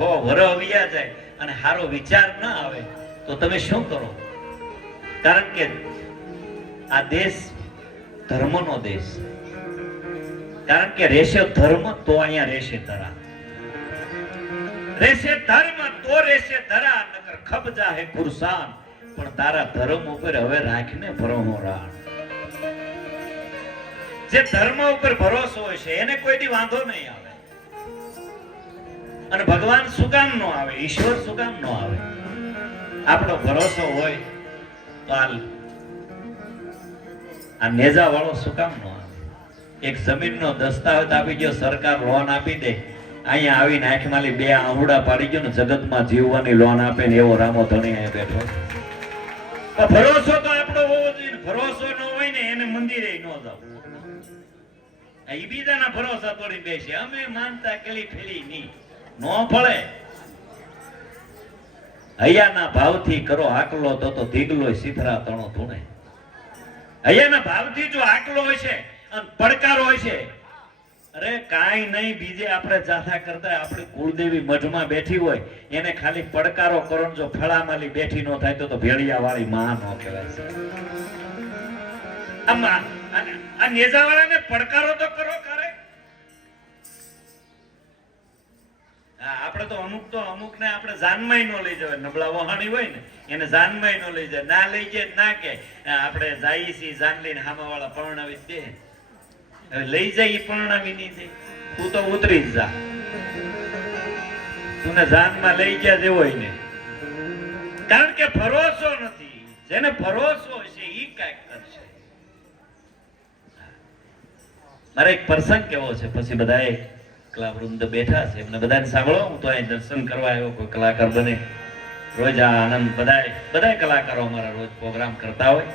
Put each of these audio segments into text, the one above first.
વર આવ્યા જાય અને સારો વિચાર ના આવે તો તમે શું કરો? કારણ કે આ દેશ ધર્મનો દેશ, કારણ કે રહેશે ધર્મ તો અહીંયા રહેશે ધરા, રહેશે ધર્મ તો રહેશે ધરા, નકર ખબ જાહે ખુરસાન, પણ તારા ધર્મ ઉપર હવે રાખને ભરોહો રાણ. જે ધર્મ ઉપર ભરોસો હોય છે એને કોઈ દી વાંધો નહીં આવે. અને ભગવાન શું કામ નો આવે, ઈશ્વર શું કામ નો આવે? આપણો ભરોસો હોય તો આ નેજા વાળો શું કામ નો આવે? એક જમીનનો દસ્તાવેજ આપી ગયો, સરકાર લોન આપી દે, અહીંયા આવીને આંખમાંથી બે આહુડા પાડી ગયો ને જગતમાં જીવવાની લોન આપે ને એવો રામો ધણી અહીંયા બેઠો. ભરોસો તો આપણો હોવો જોઈએ. ભરોસો ન હોય ને એને મંદિરે ન જાવ. એ બીજાના ભરોસા તોડી બેસે. અમે માનતા કેલી ફેલી નહીં નો ફળે. હૈયાના ભાવથી કરો આકલો તો ધીગલો સીધરા તણો ધૂણે. હૈયાના ભાવથી જો આકલો હોય છે અને પડકારો હોય છે, અરે કાંઈ નહીં, બીજે આપણે જાથા કરતા આપણી કુળદેવી મઠમાં બેઠી હોય એને ખાલી પડકારો કરો, જો ફળામાલી બેઠી નો થાય તો ભેળિયા વાળી માં નો કહેવાય છે. આ નેજાવાળાને પડકારો તો કરો કરે. આપણે તો અમુક ને આપણે જાનમાંય નો લઈ જવાય. નબળા વહાણી હોય ને એને જાનમાંય નો લઈ જાય. ના લઈ જાય ના કે આપણે જાય છીએ જાન લઈને હામા વાળા પરણાવી દે. લઈ જાય પરણાવી નહીં દે, તું તો ઉતરી જ જા. તું જાનમાં લઈ ગયા જેવો ને, કારણ કે ભરોસો નથી. જેને ભરોસો છે ઈ કાંઈક કરશે. મારે એક પ્રસંગ કેવો છે, પછી બધાએ કલાવૃંદ બેઠા છે એમને બધાને સાંભળો. હું તો અહીં દર્શન કરવા આવ્યો, કોઈ કલાકાર બને રોજ આ આનંદ. બધા કલાકારો અમારા રોજ પ્રોગ્રામ કરતા હોય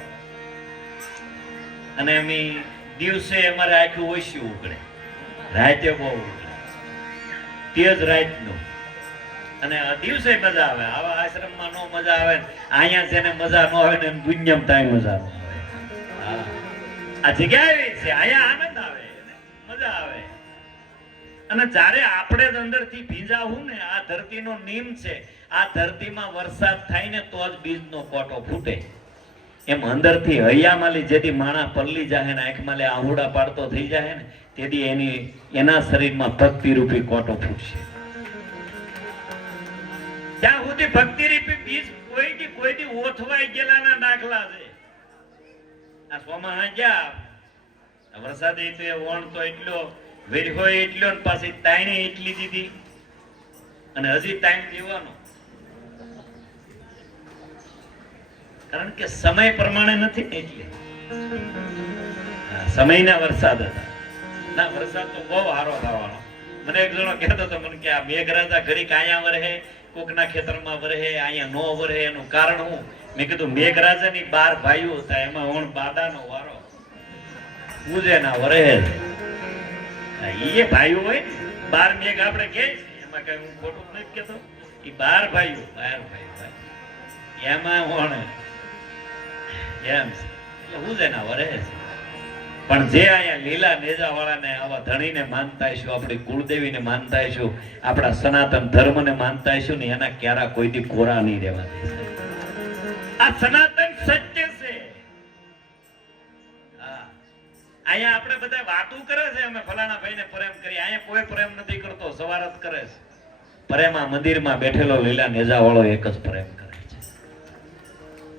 અને એમ દિવસે અમારે આખું ઓછું ઉગડે, રાતે બહુ ઉગડે, તેજ રાતનું. અને દિવસે મજા આવે. આવા આશ્રમમાં નો મજા આવે, અહીંયા જેને મજા ન આવે ને દુનિયામાં ત્યાં મજા ન આવે. આ જગ્યા એવી છે, અહીંયા આનંદ આવે, મજા આવે. અને જ્યારે આપણે જ અંદરથી ભીંજાવું ને, આ ધરતીનો નિયમ છે, આ ધરતીમાં વરસાદ થાય ને તો જ બીજનો કોટો ફૂટે. એમ અંદરથી હૈયામાલી જેથી માણા પલ્લી જાય ને આંખમાં આહુડા પાડતો થઈ જાય ને તેથી એના શરીરમાં ભક્તિ રૂપી કોટો ફૂટશે. ત્યાં સુધી ભક્તિ રૂપી બીજ કોઈ દી ઓથવાઈ ગયેલાના દાખલા છે. આ સોમાં ગયા વરસાદ વણ તો એટલો વેઢો એટલો ને પાછી તાણી એટલી દીધી અને હજી ટાઈમ દેવાનો. કારણ કે સમય પ્રમાણે નથી ને, એટલે સમયના વરસાદ હતા. ના, વરસાદ તો બહુ સારો થવાનો. મને એક જણો કહેતો હતો મને કે આ મેઘરાજા ઘડીક અહીંયા વરહે, કોકના ખેતરમાં વરહે, અહીંયા નો વરહે, એનું કારણ હું? મેં કીધું મેઘરાજાની 12 ભાઈઓ હતા, એમાં હું બાદાનો વારો પૂજેના વરહે છે. એ ભાઈઓ હોય 12 મેઘ આપણે કહે છે, એમાં કઈ હું ખોટું નથી કહેતો. એ 12 ભાઈઓ એમાં હું એમ હું જેના વરે છે. પણ જે અહીંયા લીલા નેજા વાળાને આવા ધણીને માનતા હશું, આપણી કુળદેવીને માનતા હશું, આપણા સનાતન ધર્મને માનતા હશું ને, એના ક્યારા કોઈથી કોરા નહીં રહેવા દે. આ સનાતન સત્ય છે. અહીંયા આપણે બધા વાતું કરે છે, અમે ફલાણા ભાઈને પ્રેમ કરીએ. અહીંયા કોઈ પ્રેમ નથી કરતો, સવાર જ કરે છે. પ્રેમ આ મંદિરમાં બેઠેલો લીલા નેજા વાળો એક જ પ્રેમ કરે છે.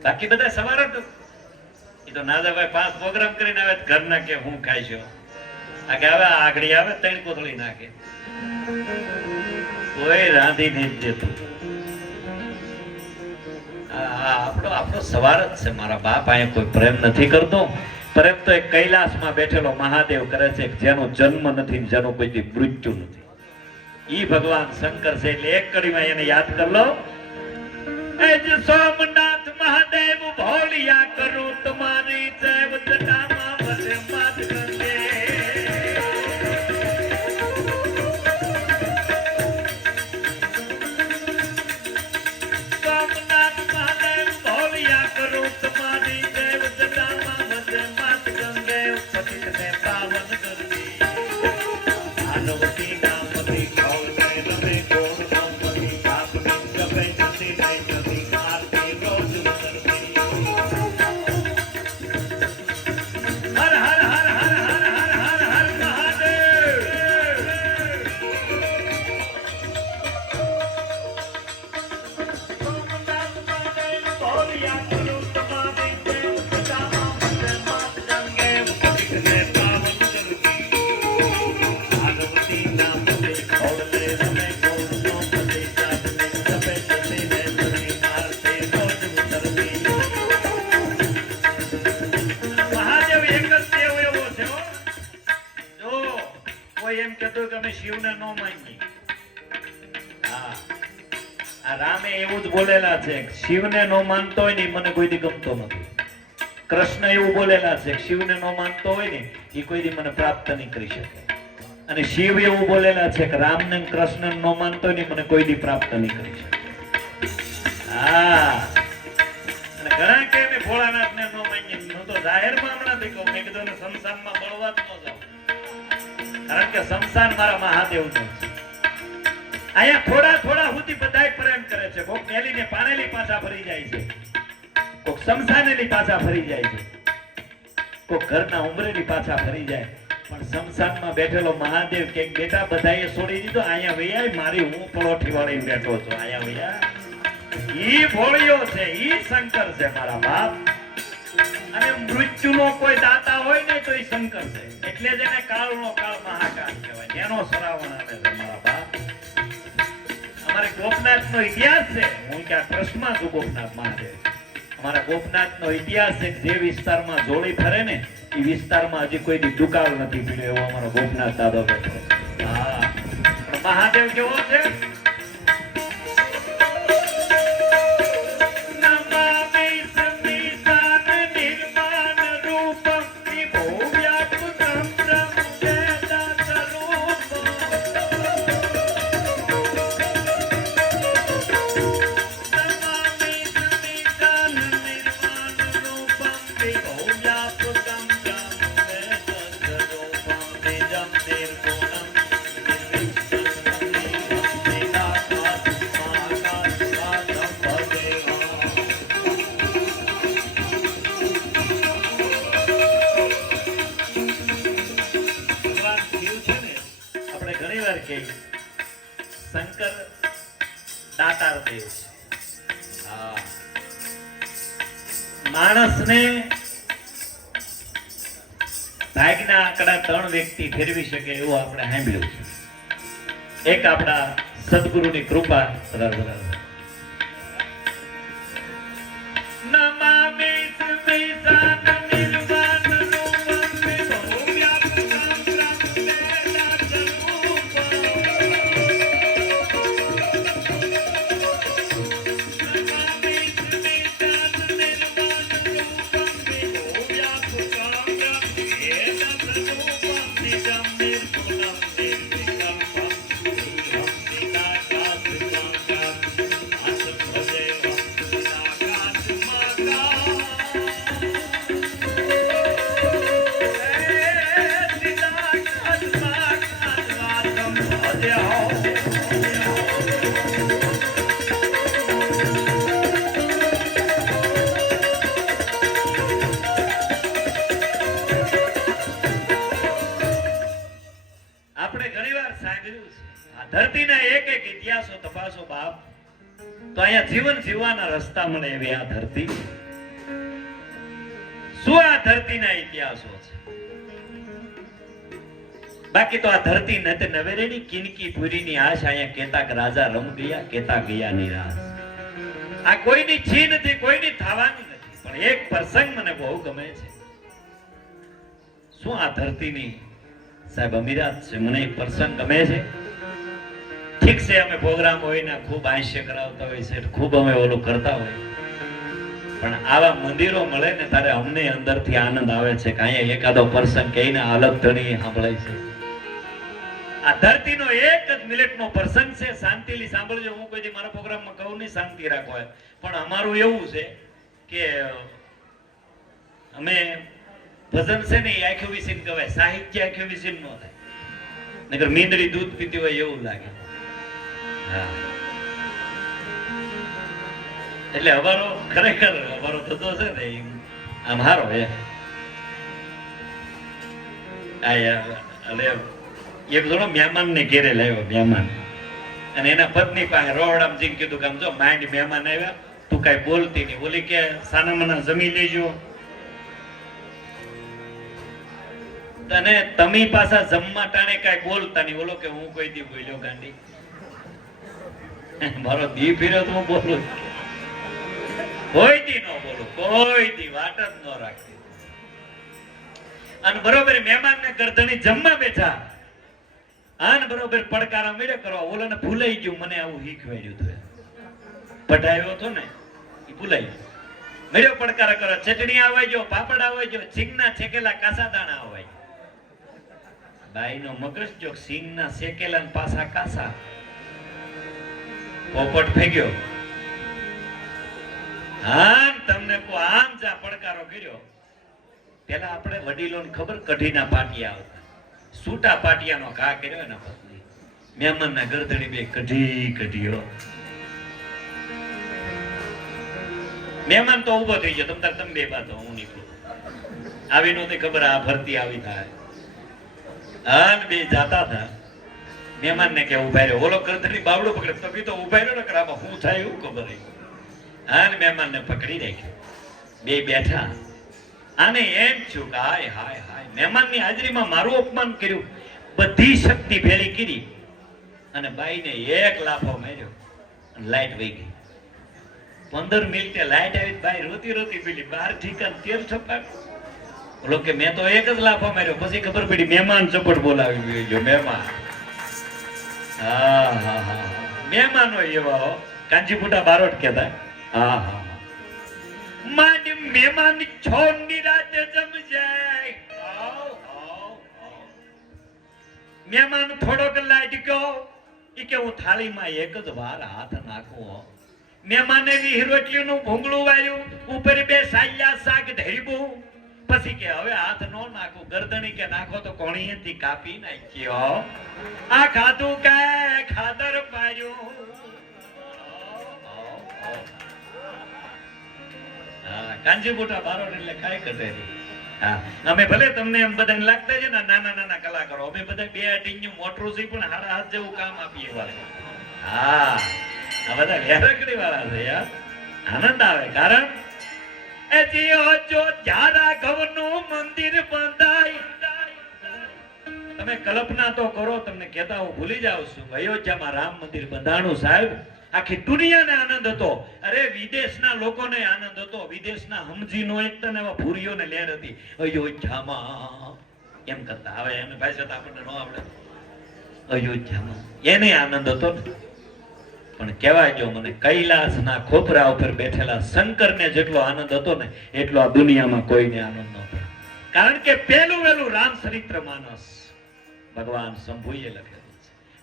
બાકી બધા સવાર જ. એ તો નાદાભાઈ 5 પ્રોગ્રામ કરીને આવે, ઘરના કે હું ખાઈશો, આ કે આવે આગળી આવે 3 કોથળી નાખે, કોઈ રાંધી નહીં દેતું. આપણો સવાર જ છે. મારા બાપ અહીંયા કોઈ પ્રેમ નથી કરતો. પ્રેમ તો એક કૈલાસમાં બેઠેલો મહાદેવ કરે છે, જેનો જન્મ નથી, જેનો કોઈ મૃત્યુ નથી. ઈ ભગવાન શંકર છે. એટલે એક કડીમાં એને યાદ કરી લો. સોમનાથ મહાદેવ ભોલિયા કરું તમારી જૈવ જટામાં વસે માત ગંગે. સોમનાથ મહાદેવ ભોલિયા કરું તમારી જૈવ જટામાં વસે માત ગંગે. પતિતને પાવન કરતી આનવતી નામથી ખોલ રમે ગોળ એમ કહેતો કે અમે શિવને ન માનીએ. હા, આ રામે એવું જ બોલેલા છે, શિવને ન માનતો હોય ને મને કોઈ દી ગમતો નથી. કૃષ્ણ એવું બોલેલા છે, શિવને ન માનતો હોય ને એ કોઈ દી મને પ્રાપ્ત નહીં કરી શકે. અને શિવ એવું બોલેલા છે કે રામને કૃષ્ણ ન માનતો હોય ને મને કોઈ દી પ્રાપ્ત નહીં કરી શકે. હા, અને ઘણા કે મેં ભોળાનાથને ન માનીએ. હું તો જાહેરમાં હમણાંથી કહું, મેં કીધું સંસારમાં બળવા જ ન જાઉં, કારણ કે સંસાર મારા મહાદેવનો છે. અહીંયા થોડા થોડા સુધી બધાય પ્રેમ કરે છે. કોક મેલીને પાણેલી પાછા ફરી જાય છે, કોક સમસાનેલી પાછા ફરી જાય છે, કોક ઘરના ઉંબરેલી પાછા ફરી જાય. પણ સંસારમાં બેઠેલો મહાદેવ કે બેટા બધાએ છોડી દીધો, અહીંયા વૈયા મારી હું પલોઠી વાળી બેઠો છું, અહીંયા વૈયા ઈ ભોળિયો છે, ઈ શંકર છે મારા બાપ. અને મૃત્યુનો કોઈ દાતા હોય ને તો એ શંકર છે, એટલે જ એને કાળનો કાળ મહાકાળ કહેવાય. એનો શ્રાવણ આવે છે મારા બાપ. અમારે ગોપનાથનો ઇતિહાસ છે, હું ક્યાં ટ્રસ્ટમાં છું ગોપનાથ મહાદેવ. અમારા ગોપનાથનો ઇતિહાસ છે, જે વિસ્તારમાં જોડી ફરે ને એ વિસ્તારમાં હજી કોઈ દી દુકાળ નથી પીડ્યો, એવો અમારો ગોપનાથ દાદો બેઠો. હા, પણ મહાદેવ કેવો છે? શંકર દાતાર દેવ છે. માણસને ભાગના આંકડા 3 વ્યક્તિ ફેરવી શકે એવું આપણે સાંભળ્યું છે. એક આપણા સદગુરુની કૃપા. ધરતીના એક એક ઇતિહાસો તપાસો બાપ, તો અહીંયા જીવન જીવવાના રસ્તા મળે એવી આ ધરતી. શું આ ધરતીના ઇતિહાસો છે? બાકી તો આ ધરતી નતે નવેરેની કિનકી પૂરીની આશ. અહીંયા કેતાક રાજા રમ ગયા, કેતા ગયા નિરાશ. આ કોઈની છી નથી, કોઈની થવાની નથી. પણ એક પ્રસંગ મને બહુ ગમે છે. શું આ ધરતીની સાહેબ અમીરાત છે. મને એક પ્રસંગ ગમે છે. ઠીક છે, અમે પ્રોગ્રામ હોય ને ખૂબ હાસ્ય કરાવતા હોય છે, ખૂબ અમે ઓલું કરતા હોય, પણ આવા મંદિરો મળે ને ત્યારે અમને અંદરથી આનંદ આવે છે કે અહીંયા એકાદો પ્રસંગ કહીને અલગ ધણી સાંભળે છે. આ ધરતીનો એક જ મિનિટનો પ્રસંગ છે, શાંતિથી સાંભળજો. હું કોઈ દી મારા પ્રોગ્રામમાં કહું નહીં શાંતિ રાખો, પણ અમારું એવું છે કે અમે ભજન છે ને એ આંખો વિસીને કહેવાય, સાહિત્ય આંખો વિસીને ન થાય, નકર મીંદડી દૂધ પીતી હોય એવું લાગે. એટલે અમારો ખરેખર અમારો ધંધો છે ને આમ હારો હે. એક જણો મહેમાન ને ઘેરે લાવ્યો, મહેમાન, અને એના પત્ની પાસે રોવડામ જીને કીધું કે આમ જો માંડ મહેમાન આવ્યા, તું તું કઈ બોલતી નહીં. ઓલી કે સાના મના જમી લેજો. તને તમે પાછા જમવા ટાણે કઈ બોલતા નહીં. ઓલો કે હું કોઈ દી બોલ્યો ગાંડી, મારો દી ફીરો તો હું બોલું, કોઈ દી ન બોલું, કોઈ દી વાત જ ન રાખતી. અને બરોબર મહેમાન ને ગરદણી જમવા બેઠા, આને બરોબર પડકારા મેળે કરવા. ઓલાને ભૂલાઈ ગયું, મને આવું શીખવાડ્યું હતું, પઢાયો હતો ને એ ભૂલાઈ ગયું. મેળ્યો પડકારા કરો, ચટણી આવાઈ ગયો, પાપડ આવાઈ ગયો, સિંગના છેકેલા કાસા દાણા આવાઈ. બાઈ નો મગજ જો સિંગના શેકેલા ને પાસા કાસા. પોપટ ફેંક્યો. આમ તમને કો આમ જા પડકારો કર્યો. પેલા આપણે વડીલોને ખબર કઢીના પાટિયા આવતા, સૂટા પાટિયાનો ઘા કર્યો એના પત્ની મહેમાનના ગરદણી બે કઢી કઢીયો. મહેમાન તો ઉભો થઈ ગયો, તમે બે બાતો હું નીકળું. આવી નહોતી ખબર આ ભરતી આવી થાય. આન બે જાતા હતા. મહેમાન ને કે ઉભા રહ્યો. ઓલો ગરદણી બાવડો પકડે, તમે તો ઉભા રહ્યો ને કરામાં શું થાય એવું ખબર નહીં. આન મહેમાન ને પકડી રાખ્યો. બે બેઠા. આને એમ થયું કે હાય હાય હાય, મહેમાનની હાજરીમાં મારું અપમાન કર્યું, બધી શક્તિ ભેળી કરી અને બાઈને એક લાફો માર્યો અને લાઈટ વહી ગઈ. 15 મિનિટે લાઈટ આવી, બાઈ રોતી રોતી પેલી 12 ઠીકા 13 છપાક. બોલો કે મેં તો એક જ લાફો માર્યો. પછી ખબર પડી મહેમાન ચપટ બોલાવી ગયો. મહેમાન હા હા હા મહેમાનો એવા કાંજીપુટા બારોટ કહેતા. હા હા માની મહેમાન છોડની રાતે જમજાય. મહેમાન થોડોક લાઈટ ગયો, ઈ કે હું થાળીમાં એક જ વાર હાથ નાખું. મહેમાને રોટલીનું ભૂંગળું વાળ્યું, ઉપર બે સાયા શાક ઢેરીબું. પછી કે હવે હાથ નો નાખું. ગરદણી કે નાખો તો કોણીએથી કાપી નાખ્યો. આ ખાધું કે ખાદર પાડ્યું. કાંજીપુટા બારોટ એટલે કાંઈ કટેરી. હા, અમે ભલે તમને એમ બધાને લાગતા છે ને નાના નાના કલાકારો, અમે બધા બે ટીન્યુ મોટરું છે પણ હાડા હાથ જેવું કામ આપીએ વાળા. હા, આ બધા વેરકડી વાળા છે યાર. આનંદ આવે. કારણ એ જીઓ જો જારા ઘવનું મંદિર બંધાય. તમે કલ્પના તો કરો, તમને કહેતા હું ભૂલી જાઉં છું. અયોધ્યામાં રામ મંદિર બંધાણું સાહેબ, આખી દુનિયાને આનંદ હતો. અરે વિદેશના લોકોને આનંદ હતો. વિદેશના હમજીનો એક તને એવા ભૂરીઓને લેર હતી અયોધ્યામાં એમ કરતા. હવે એને ભાષા તો આપણને ન આવડે. અયોધ્યામાં એને આનંદ હતો ને. પણ કહેવાય જો મને કૈલાસના ખોપરા ઉપર બેઠેલા શંકરને જેટલો આનંદ હતો ને એટલો આ દુનિયામાં કોઈને આનંદ નહોતો. કારણ કે પેલું વેલું રામ ચરિત્ર માનસ ભગવાન શંભુએ લખેલું.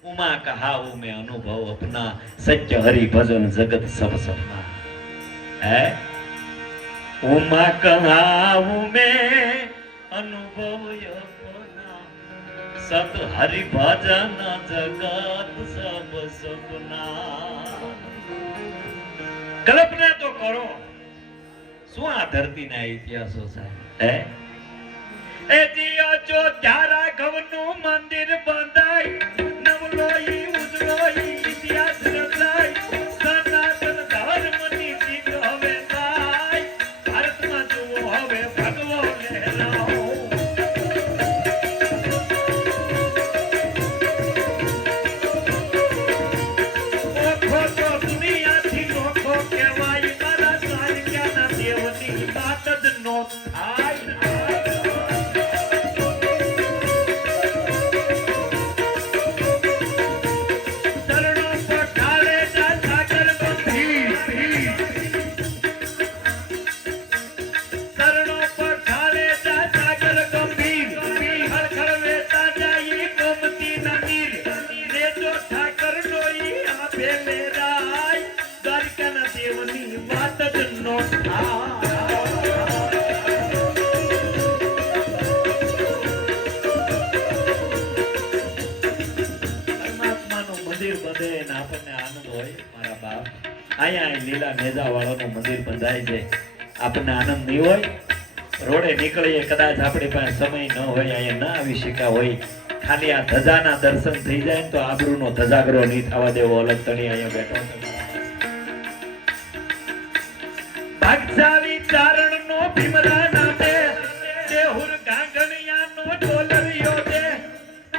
उमा कहाऊ में अनुभव अपना सत्य हरि भजन जगत सब सपना है. उमा कहाऊ में अनुभव अपना सत हरि भजन जगत सब सपना. कल्पना तो करो શું આ ધરતીના ઇતિહાસો સાહેબ. એ જીઓ જો તારા ઘવનું મંદિર બંધાય, નવલોઈ ઉજળોઈ ઇતિહાસ રચાય, સનાતન ધર્મની જીત હવે થાય. ભારતમાં જુઓ હવે ભગવો લહેરાઓ. ઓખો તો દુનિયાથી ઓખો કહેવાય, મારા સાહિત્યના દેવની વાત જ નો થાય. અહીંયા લીલા નેજા વાળાનું મંદિર બંધાય છે. આપણને આનંદ નહીં હોય, રોડે નીકળીએ કદાચ આપણી પાસે સમય ન હોય, અહીંયા ના આવી શક્યા હોય, ખાલી આ ધજાના દર્શન થઈ જાય તો આબરૂનો ધજાગરો નહીં થવા દેવો. અલગ તણી અહીંયા બેઠો ભાગશાળી ચારણનો ભીમરા નામે દેહુર ગાંગણિયાનો ઢોલરિયો દે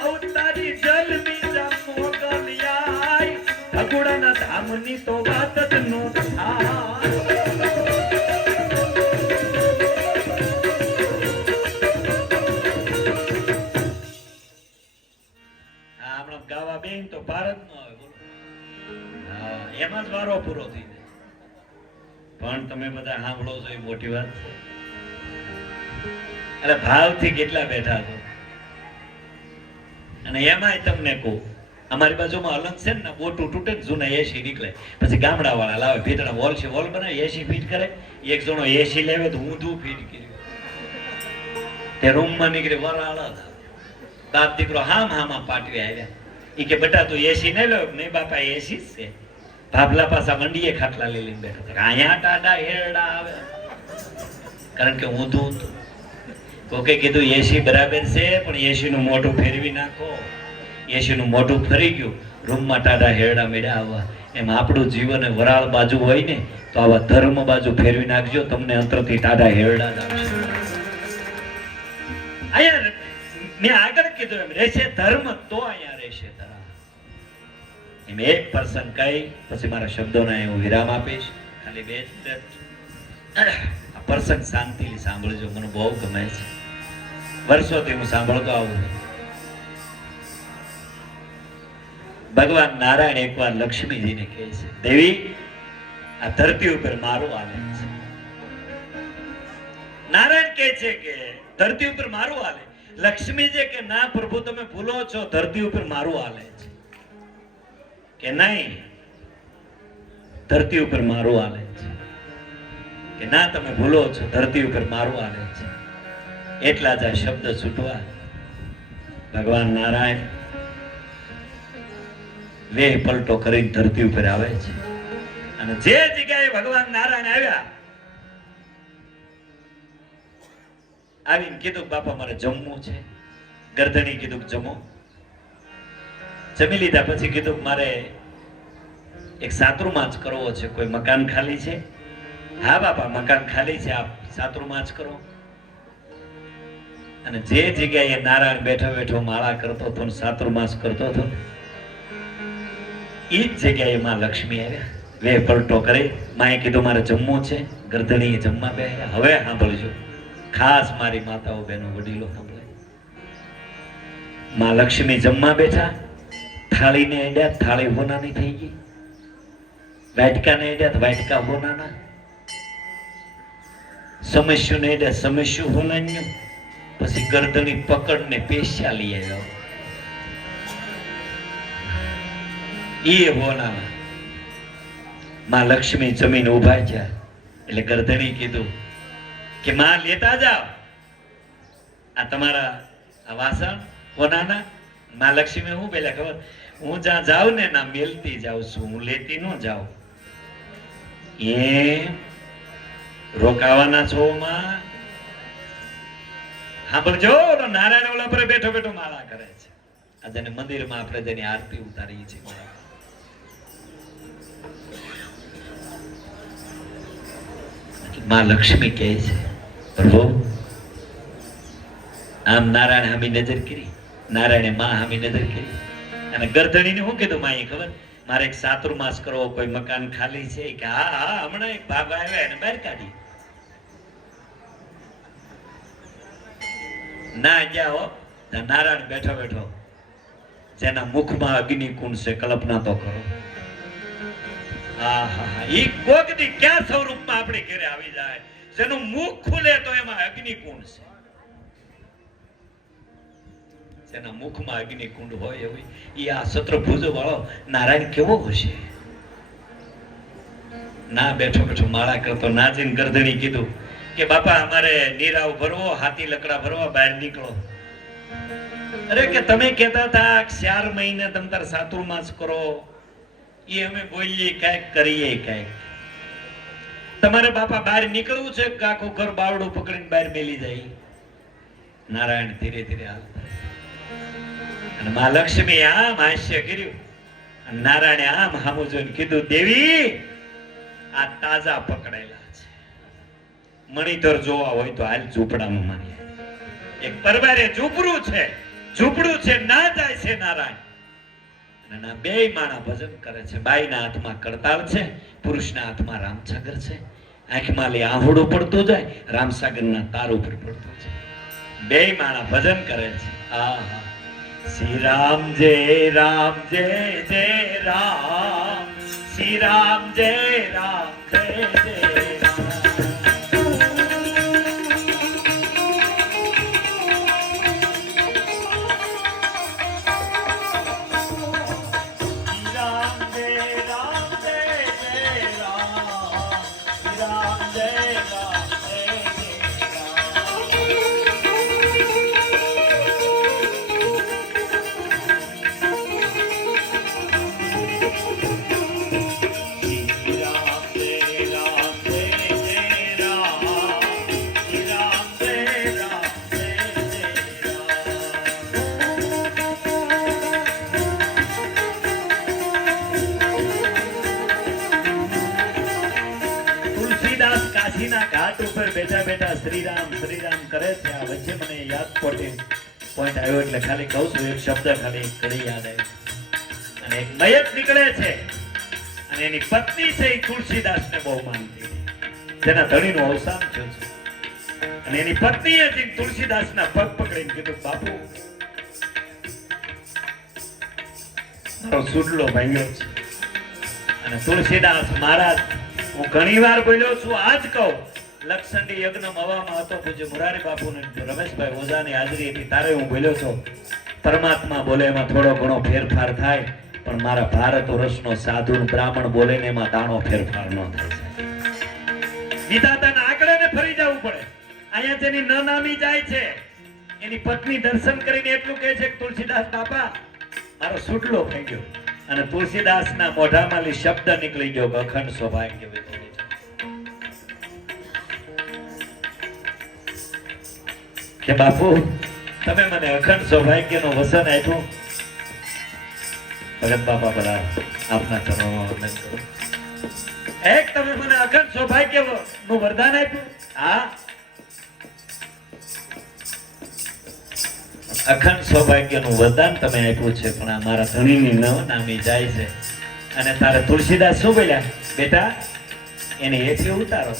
અવતારી જલમી જામો ગલિયાય ભગુડાના ધામની તો વાત જ નો થાય ગાવા બેન તો ભારત નો આવે બોલો એમાં જ વારો પૂરો થઈ જાય પણ તમે બધા સાંભળો છો એ મોટી વાત છે એટલે ભાવથી કેટલા બેઠા છો અને એમાંય તમને કહું અમારી બાજુમાં અલંગ છે ને બોટું તૂટે ને જૂના એસી નીકળે પછી ગામડા વાળા લાવે ભીતડા વોલ છે વોલ બનાવે એસી ફીટ કરે એક જણો એસી લેવે તો ઊંધું ફીટ કર્યું તે રૂમમાં નીકળે વરાળા બાપ દીકરો હામાં પાટવી આવ્યા ઈ કે બેટા તું એસી નહીં લો નહીં બાપા એસી જ છે ભાભલા પાછા મંડીએ ખાટલા લઈ લઈને બેઠો અહીંયા ટાડા હેરડા આવે કારણ કે ઊંધું હતું કોકે કીધું એસી બરાબર છે પણ એસી નું મોઢું ફેરવી નાખો એસી નું મોઢું ફરી ગયું રૂમમાં ટાડા હેરડા મેળ્યા આવવા એમ આપણું જીવન વરાળ બાજુ હોય ને તો આવા ધર્મ બાજુ ફેરવી નાખજો તમને અંતરથી ટાડા હેરડા જ આવશે અહીંયા મેં આગળ કીધું એમ રહેશે ધર્મ તો અહીંયા રહેશે ધર્મ એમ એક પર્સન કઈ પછી મારા શબ્દોને હું વિરામ આપીશ ખાલી બે પર્સન શાંતિથી સાંભળજો મને બહુ ગમે છે વર્ષોથી હું સાંભળતો આવું ભગવાન નારાયણ એકવાર લક્ષ્મીજીને કહે છે દેવી આ ધરતી ઉપર મારું હાલે છે નારાયણ કહે છે કે ધરતી ઉપર મારું હાલે લક્ષ્મીજી કે ના પ્રભુ તમે ભૂલો છો ધરતી ઉપર મારું હાલે છે કે નહીં ધરતી ઉપર મારું હાલે છે કે ના તમે ભૂલો છો ધરતી ઉપર મારું હાલે છે એટલા જ આ શબ્દ છૂટવા ભગવાન નારાયણ વેહ પલટો કરીને ધરતી ઉપર આવે છે અને જે જગ્યાએ ભગવાન નારાયણ આવ્યા આવીને કીધું બાપા મારે જમવું છે ગરદણી કીધું જમો જમી લીધા પછી કીધું મારે એક સાતરુમાચ કરવો છે કોઈ મકાન ખાલી છે હા બાપા મકાન ખાલી છે આપ સાતરુમાચ કરો અને જે જગ્યાએ નારાયણ બેઠો બેઠો માળા કરતો હતો સાતરુમાચ કરતો હતો એ જ જગ્યાએ માં લક્ષ્મી આવ્યા વેહ પલટો કરી માએ કીધું મારે જમવું છે ગરદણીએ જમવા બેહ્યા હવે સાંભળજો ખાસ મારી માતાઓ બહેનો વડીલો સાંભળે માં લક્ષ્મી જમવા બેઠા થાળીને અડ્યા થાળી હોનાની થઈ ગઈ વાટકાને અડ્યા વાટકા હોનાના સમસ્યુને અડ્યા સમસ્યુ હોનાન્યું પછી ગરદણી પકડને પેશિયા લઈ આવ્યો એ હોનાના માં લક્ષ્મી જમીન ઉભા છે એટલે ગરદણી કીધું કે માં લેતા જાઓ આ તમારા આ વાસણ હોનાના માં લક્ષ્મી હું પેલા ખબર હું જ્યાં જાઉં ને ના મેલતી જાઉં છું હું લેતી ન જાઉં એ રોકાવાના છો માં સાંભળજો નારાયણ ઓલા પર બેઠો બેઠો માળા કરે છે આજે મંદિરમાં આપણે જેની આરતી ઉતારીએ છીએ માં લક્ષ્મી કહે છે પ્રભુ આમ નારાયણ હામી નજર કરી નારાયણે માં હામી નજર કરી અને ગરધણીને શું કીધું માં ખબર મારે એક સાતરુમાસ કરવો કોઈ મકાન ખાલી છે કે હા હા હમણાં એક બાબા આવ્યા એને બહાર કાઢી ના ગયા હો નારાયણ બેઠો બેઠો જેના મુખમાં અગ્નિ કુંડ છે કલ્પના તો કરો ઈ કોકની ક્યાં સ્વરૂપમાં આપણે ઘરે આવી જાય જેનું મુખ ખુલે તો એમાં અગ્નિ કુંડ છે જેના મુખમાં અગ્નિ કુંડ હોય એવી ઈ આ શત્રુભુજો વાળો નારાયણ કેવો હશે ના બેઠો બેઠો માળા કરતો ના જઈને ગરદણી કીધું કે બાપા અમારે નીરાવ ભરવો હાથી લકડા ભરવા બહાર નીકળો અરે કે તમે કહેતા હતા 4 મહિને તમ તાર સાતુરમાસ કરો એ અમે બોલીએ કાંઈક કરીએ કાંઈક તમારે બાપા બહાર નીકળવું છે કે આખું ઘર બાવડું પકડીને બહાર મેલી જાય નારાયણ ધીરે ધીરે હાલતા અને માં લક્ષ્મી આમ હાસ્ય કર્યું અને નારાયણે આમ હામું જોઈને કીધું દેવી આ તાજા પકડાયેલા છે મણિધર જોવા હોય તો હાલ ઝૂંપડામાં મારી એક પરવારે ઝૂંપડું છે ના જાય છે નારાયણ. અને ના બે માણા ભજન કરે છે. બાઈના હાથમાં કરતાળ છે, પુરુષના હાથમાં રામસાગર છે. આંખમાં લે આહુડું પડતું જાય, રામસાગરના તાર ઉપર પડતું છે. બે માણા ભજન કરે છે. આહા શ્રી રામ જય રામ જય જય રામ, શ્રી રામ જય રામ જય જય ઘાટ ઉપર બેઠા બેઠા શ્રી રામ કરે છે. આ વચ્ચે મને યાદ પોઈન્ટ આવ્યો એટલે ખાલી કહું છું, એક શબ્દ ખાલી એક કડી યાદ આવ્યો. અને એક મયત નીકળે છે અને એની પત્ની છે એ તુલસીદાસને બહુ માનતી, જેના ધણીનું અવસાન થયું છે. અને એની પત્નીએ જ તુલસીદાસના પગ પકડીને કીધું, બાપુ મારો સુડલો ભાંગ્યો છે. અને તુલસીદાસ મહારાજ, હું ઘણી વાર બોલ્યો છું, આજ કહું, લક્ષંડી યજ્ઞમાં હવામાં હતો પૂજ્ય મુરારી બાપુ ને રમેશભાઈ ઓઝાની હાજરી હતી, તારે હું બોલ્યો છું, પરમાત્મા બોલે એમાં થોડો ઘણો ફેરફાર થાય, પણ મારા ભારત વર્ષનો સાધુ બ્રાહ્મણ બોલે ને એમાં દાણો ફેરફાર ન થાય. વિધાતાના આંકડાને ફરી જવું પડે. અહીંયા જેની ન નામી જાય છે એની પત્ની દર્શન કરીને એટલું કહે છે કે તુલસીદાસ બાપા મારો સુટલો થઈ ગયો. અને તુલસીદાસના મોઢામાં શબ્દ નીકળી ગયો કે અખંડ સૌભાગ્ય વિધોની. કે બાપુ તમે મને અખંડ સૌભાગ્યનો વસન આપ્યું. ભગત બાપા બરાબર આપના ચરણોમાં વંદન કરું. એક તમે મને અખંડ સૌભાગ્ય નું વરદાન આપ્યું. હા, અખંડ સૌભાગ્યનું વરદાન તમે આપ્યું છે, પણ આ મારા ધણીની ન નામી જાય છે. અને તારે તુલસીદાસ શું બોલ્યા, બેટા એને એથી ઉતારો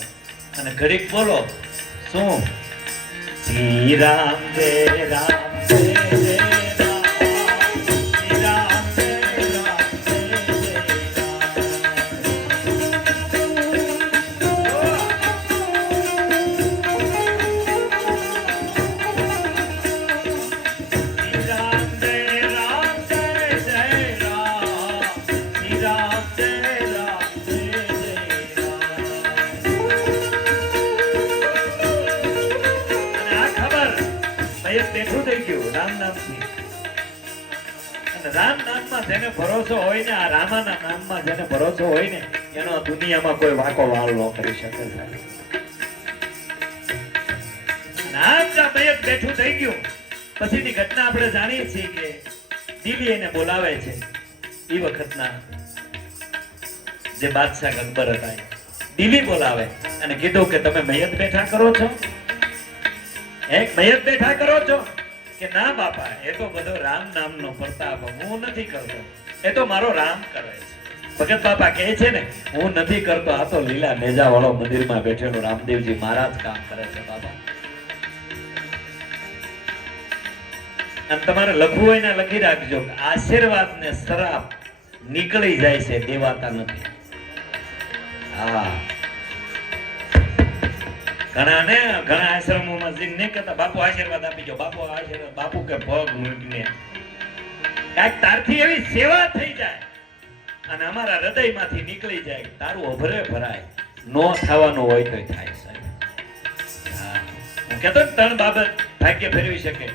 અને ઘડીક બોલો શું, શ્રી રામ જય રામ જય જય રામ નામમાં જેને ભરોસો હોય ને, આ રામાના નામમાં જેને ભરોસો હોય ને, એનો દુનિયામાં કોઈ વાકો વાળ ન કરી શકે. બેઠું થઈ ગયું પછીની ઘટના આપણે જાણીએ છીએ કે દિલ્હી એને બોલાવે છે. એ વખતના જે બાદશાહ અકબર હતા દિલ્હી બોલાવે અને કીધું કે તમે મયત બેઠા કરો છો, એક મયત બેઠા કરો છો. કે ના બાપા, એ તો બધો રામ નામનો પ્રતાપ, હું નથી કરતો, એ તો મારો રામ કરે છે. ભગત બાપા કહે છે ને, હું નથી કરતો, આ તો લીલા નેજા વાળો મંદિરમાં બેઠેલો રામદેવજી મહારાજ કામ કરે છે બાબા. અને તમારે લખવું હોય ને લખી રાખજો, આશીર્વાદ ને શ્રાપ નીકળી જાય છે, દેવાતા નથી. હા, ઘણા આશ્રમોમાં જઈને નહીં કહેતા બાપુ આશીર્વાદ આપી ગયો, બાપુ આશીર્વાદ, બાપુ કે પગ મૂકીને કાંઈક તારથી એવી સેવા થઈ જાય અને અમારા હૃદયમાંથી નીકળી જાય, તારું અભરે ભરાય. નો થવાનું હોય તો થાય સાહેબ. હા, હું કહેતો ને ત્રણ બાબત ભાગ્ય ફેરવી શકે.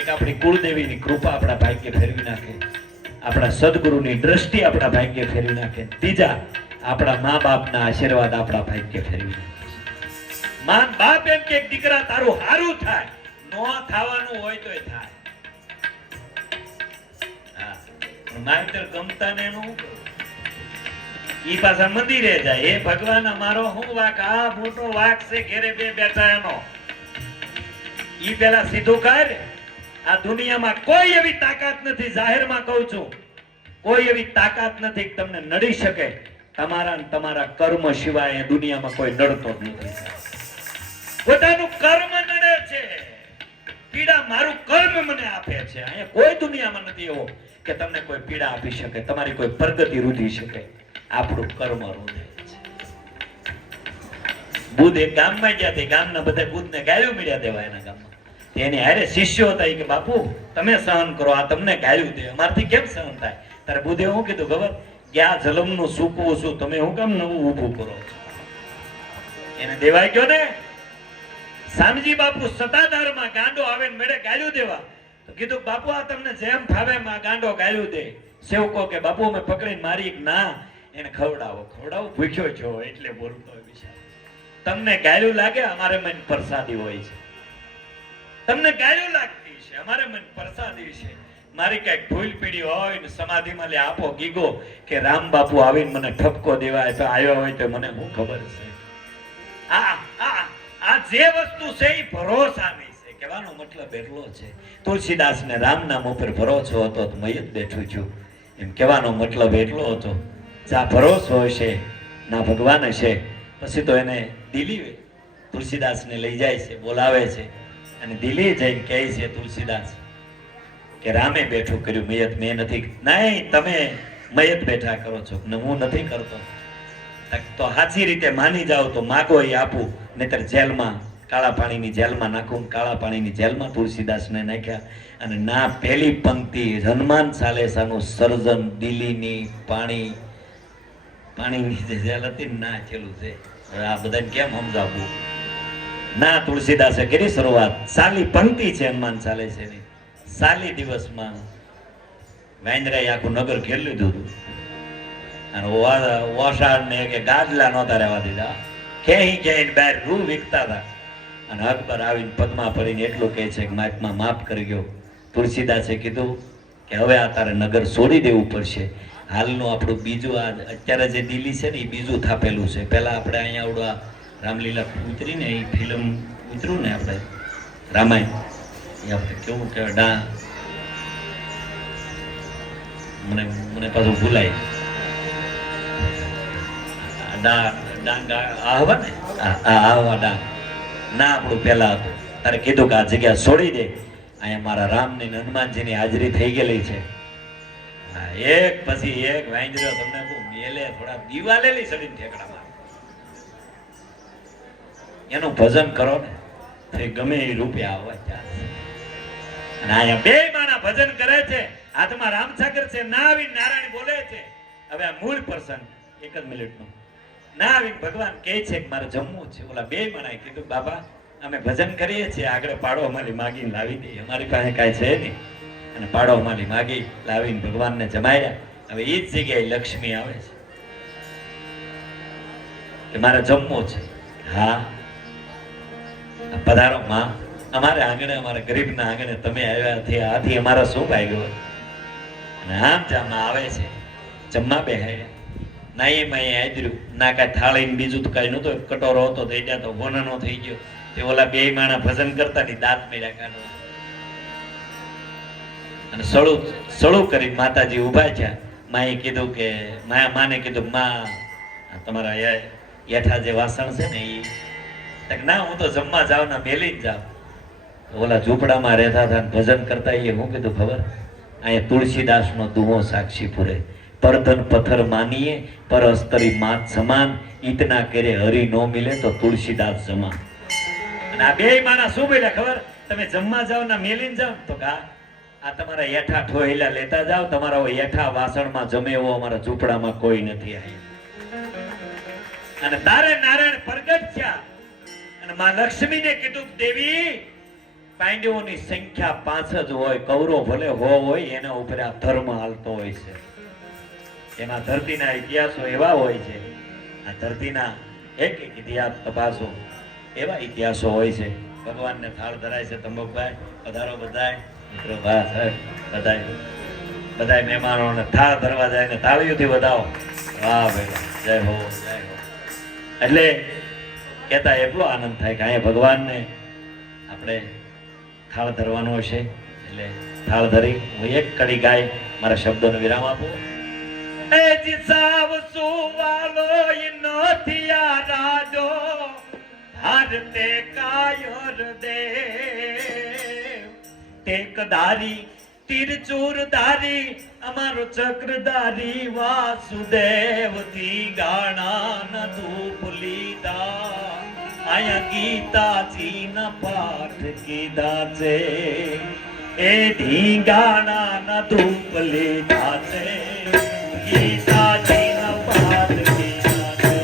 એક આપણી કુળદેવીની કૃપા આપણા ભાગ્ય ફેરવી નાખે, આપણા સદગુરુની દ્રષ્ટિ આપણા ભાગ્ય ફેરવી નાખે. ત્રીજા, આપણા મા બાપના આશીર્વાદ આપણા ભાગ્ય ફેરવી નાખે. માન બાપ એમ કે દીકરા તારું હારું થાય, નો થવાનું હોય તોય થાય. હા, માત્ર ગમતા ને એનું ઈ પાછા મંદિરે જાય. એ ભગવાન અમારો હું વાક, આ મોટો વાક છે ઘેરે બે બેઠા એનો. ઈ પેલા સીધું કર. આ દુનિયામાં કોઈ એવી તાકાત નથી, જાહેરમાં કહું છું, કોઈ એવી તાકાત નથી કે તમને નડી શકે. તમારા ને તમારા કર્મ સિવાય એ દુનિયામાં કોઈ નડતો જ નથી. પોતાનું કર્મ નડે છે. પીડા મારું કર્મ મને આપે છે. અહીંયા કોઈ દુનિયામાં નથી એવો કે તમને કોઈ પીડા આપી શકે, તમારી કોઈ પ્રગતિ રૂધી શકે. આપણું કર્મ રૂધે છે. બુદ્ધ એક ગામમાં ગયા તે ગામના બધા બુદ્ધને ગાળ્યું મળ્યા દેવા એના ગામમાં. એની હારે શિષ્યો હતા કે બાપુ તમે સહન કરો, આ તમને ગાળ્યું દે, અમારથી કેમ સહન થાય? તારે બુદ્ધે શું કીધું ખબર? કે આ જલમનું સૂકવું છું, તમે હું કેમ નવું ઊભું કરો છો? એને દેવાય ગયો ને. સામજી બાપુ સતાધારમાં ગાંડો આવે ને મેળે ગાળ્યું દેવા તો કીધું બાપુ આ તમને જેમ ફાવે આ ગાંડો ગાળ્યું દે. સેવકો કે બાપુ અમે પકડીને મારી ના, એને ખવડાવો ખવડાવો, ભૂખ્યો છો એટલે બોલતો હોય બિચારો. તમને ગાળ્યું લાગે, અમારે મન પ્રસાદી હોય છે. તમને ગાળ્યું લાગતી છે, અમારે મન પ્રસાદી છે. મારી કઈક ભૂલ પીડી હોય ને સમાધિમાં લે આપો ગીગો કે રામ બાપુ આવીને મને ઠપકો દેવા આવ્યો હોય તો મને શું ખબર છે? આ જે વસ્તુ છે એ ભરોસાની છે. કહેવાનો મતલબ એટલો છે. તુલસીદાસ ને રામ નામ ઉપર ભરોસો હતો તો મય જ બેઠું છું, એમ કહેવાનો મતલબ એટલો હતો. જા ભરોસો હશે ના ભગવાન હશે. પછી તો એને દિલ્હી તુલસીદાસ ને લઈ જાય છે, બોલાવે છે અને દિલ્હી જઈને કહે છે તુલસીદાસ કે રામે બેઠું કર્યું, મયત મેં નથી. નહીં, તમે મયત બેઠા કરો છો ને હું નથી કરતો. તો સાચી રીતે માની જાઓ તો માગો એ આપું, નહીતર જેલમાં, કાળા પાણીની જેલમાં નાખું. કાળા પાણીની જેલમાં તુલસીદાસને નાખ્યા. અને ના પહેલી પંક્તિ હનુમાન ચાલીસાનું સર્જન દિલ્હીની પાણીની જે જેલ હતી ના છેલ્લું છે. આ બધાને કેમ સમજાવવું? ના તુલસીદાસે કરી શરૂઆત. સાલી પંક્તિ છે હનુમાન ચાલીસાની. સાલી દિવસમાં વાંદરાએ આખું નગર ઘેરી લીધું હતું. અને ઓસાડ ને કે ગાદલા નહોતા રહેવા દીધા. ખેહી ખેહીને બહાર રૂ વીકતા હતા. અને અકબર આવીને પગમાં પડીને એટલું કહે છે કે મહાત્મા માફ કરી ગયો. તુલસીદાસે કીધું કે હવે આ તારે નગર છોડી દેવું પડશે. હાલનું આપણું બીજું આ અત્યારે જે દિલ્હી છે ને એ બીજું થાપેલું છે. પહેલા આપણે અહીંયા આવડું આ રામલીલા ઉતરી ને એ ફિલ્મ ઉતર્યું ને આપણે રામાયણ, એ આપણે કેવું કે મને પાછું ભૂલાય ડાંગ આહવા ને આહવા ડાંગ ના આપણું પહેલા હતું. તારે કીધું કે આ જગ્યા છોડી દે, અહીંયા મારા રામની ને હનુમાનજીની હાજરી થઈ ગયેલી છે. એક પછી એક વાંદરો તમને કહું મેલે થોડા દિવાલેલી સડીને ઠેકડા મારે. એનું ભજન કરો ને તો ગમે એ રૂપિયા આવવા ચાલે. અને અહીંયા બે માણા ભજન કરે છે, હાથમાં રામસાગર છે, ના આવીને નારાયણ બોલે છે. હવે આ મૂળ પ્રસંગ એક જ મિનિટનો. ના આવીને ભગવાન કહે છે કે મારે જમવું છે. ઓલા બે માણાએ કીધું બાબા અમે ભજન કરીએ છીએ, આગળ પાડો અમારી માગીને લાવી દઈએ, અમારી પાસે કાંઈ છે નહીં. અને પાડો અમારી માગી લાવીને ભગવાનને જમાડ્યા. હવે એ જ જગ્યાએ લક્ષ્મી આવે છે કે મારે જમવું છે. હા પધારો માં, અમારે આંગણે, અમારા ગરીબના આંગણે તમે આવ્યા આથી અમારા શું ભાગ્યો. અને આમ જામાં આવે છે, જમવા બેહે ના એ મેં આદર્યું ના કાંઈ થાળીને બીજું તો કાંઈ નહોતું. કટોરો હતો થઈ ગયા તો ગોનાનો થઈ ગયો. તે ઓલા બે માણા ભજન કરતા ની દાંત મેળ્યા કાઢો. અને સળું કરી માતાજી ઉભા છે. માએ કીધું કે માને કીધું માં તમારા યેઠા જે વાસણ છે ને એ ના હું તો જમવા જાવ ના મેલી જ જાવ. ઓલા ઝૂંપડામાં રહેતા હતા ભજન કરતા એ હું કીધું ખબર? અહીંયા તુલસીદાસ નો દુહો સાક્ષી પૂરે. પરધન પથ્થર માનીએ પર અસ્તરી માત સમાન, ઈતના કરે હરી નો મિલે તો તુલસીદાસ જમા. અને આ બે માણસ શું બોલ્યા ખબર? તમે જમવા જાવ ના મેલીને જાવ તો કા આ તમારા યેઠા ઠોહેલા લેતા જાવ, તમારા યેઠા વાસણમાં જમે એવો અમારા ઝૂંપડામાં કોઈ નથી આવ્યું. અને તારે નારાયણ પ્રગટ થયા અને માં લક્ષ્મીને કીધું દેવી પાંડવોની સંખ્યા 5 જ હોય, કૌરવ ભલે હોય એના ઉપર આ ધર્મ હાલતો હોય છે. એમાં ધરતીના ઇતિહાસો એવા હોય છે, આ ધરતીના એક એક ઇતિહાસ તપાસો એવા ઇતિહાસો હોય છે. ભગવાનને થાળ ધરાય છે. તંબકભાઈ પધારો, બધાય મિત્રો બધાય મહેમાનોને થાળ ધરવા જાય ને તાળીઓથી વધાવો. વાહ ભાઈ. જય હો જય હો. એટલે કહેતા એટલો આનંદ થાય કે અહીંયા ભગવાનને આપણે થાળ ધરવાનો હશે. એટલે થાળ ધરી હું એક કડી ગાય મારા શબ્દોનો વિરામ આપું. એ જીસાવ સુવાલો ઇનોથિયા રાજો ભારતે કાયર દે ટેકધારી તીરચૂરધારી અમારો ચક્રધારી વાસુદેવ થી ગાણા ન ધૂપ લીધા આયા ગીતાજી ન પાઠ કીધા છે એ ઢીંગાણા ન ધૂપ લીધા છે ગીતાજી ન પાઠ કીધા છે.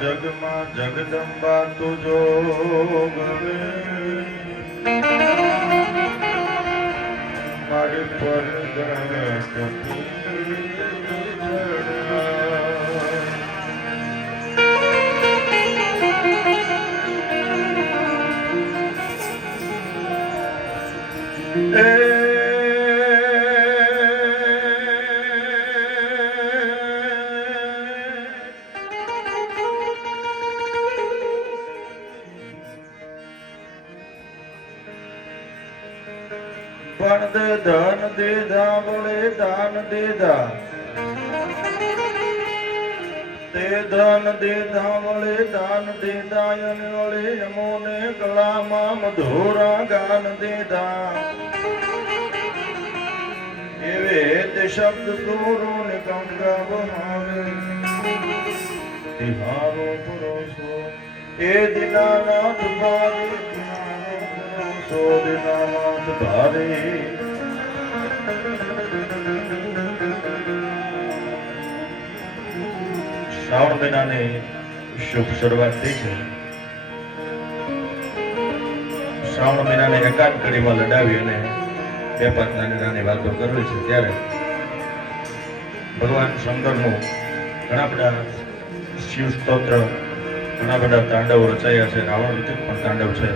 જગમાં જગદંબા તુજો ગમે મારી પર પણ દે ધન દીધા વળે દાન દીધા તે ધન દીધા વળે દાન દીધા અને વળે યમોને ગળામાં મધુરા ગાન દીધા એવે તે શબ્દ સુરો ને ગંગા વહાવે તિહારો પરોસો એ દિનાનાથ ભારે સો દિનાનાથ ભારે શ્રાવણ મહિનાની શુભ શરૂઆત થઈ છે. શ્રાવણ મહિનાને એકાદ કડીમાં લડાવી અને બે પાંચ નાની નાની વાતો કરવી છે ત્યારે ભગવાન શંકરનું ઘણા બધા શિવ સ્તોત્ર ઘણા બધા તાંડવો રચાયા છે. રાવણ વિશે પણ તાંડવ છે.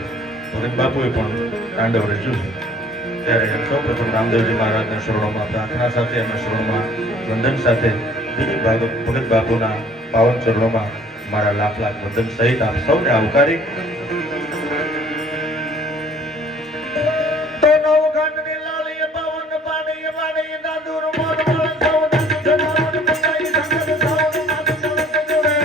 ભગત બાપુએ પણ તાંડવ રચ્યું છે. ત્યારે સૌ પ્રથમ રામદેવજી મહારાજના શરણોમાં પ્રાર્થના સાથે એમના શરણોમાં વંદન સાથે ભગત બાપુના પાવન ચરણોમાં મારા લાખ લાખ વંદન સહિત આપ સૌને આવકારી તો નવઘંટની લાલીએ પાવન પાણીએ વાણીએ દાદુર મોર મોર સૌ જમાવન પતાઈ સંગત સૌ માત ચલત જોડે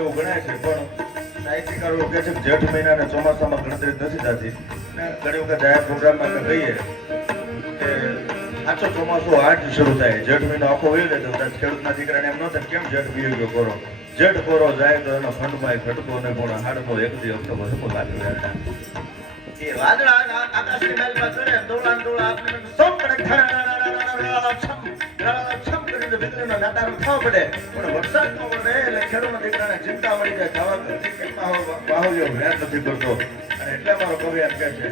એવું ગણાય છે, પણ સાહિત્યકારો કહે છે કે જેઠ મહિનાના ચોમાસામાં ગણતરી નથી થતી. ને ઘણી વખત જાહેર પ્રોગ્રામમાં આપણે કહીએ કે સાચો ચોમાસું આજ શરૂ થાય, જેઠ મહિનો આખો વહી જાય તો કદાચ ખેડૂતના દીકરાને એમ ન થાય કેમ જેઠ વીયો ગયો કરો. જેઠ કોરો જાય તો એનો ખંડમાં ઘટકો ને પણ હાડનો એક દી હપ્તો વધુ લાગી જાય. એ વાદળા આકાશની મહેલમાં ચડે, દોલાન દોલા આપણે સૌ કડક છમ કરીને વીજળીનો નાતાર ખાવા પડે, પણ વરસાદ ન પડે એટલે ખેડૂતના દીકરાને ચિંતા મળી જાય, ખાવા બાહુલ્યો વ્યાજ નથી કરતો. અને એટલે મારો કવિ એમ કહે છે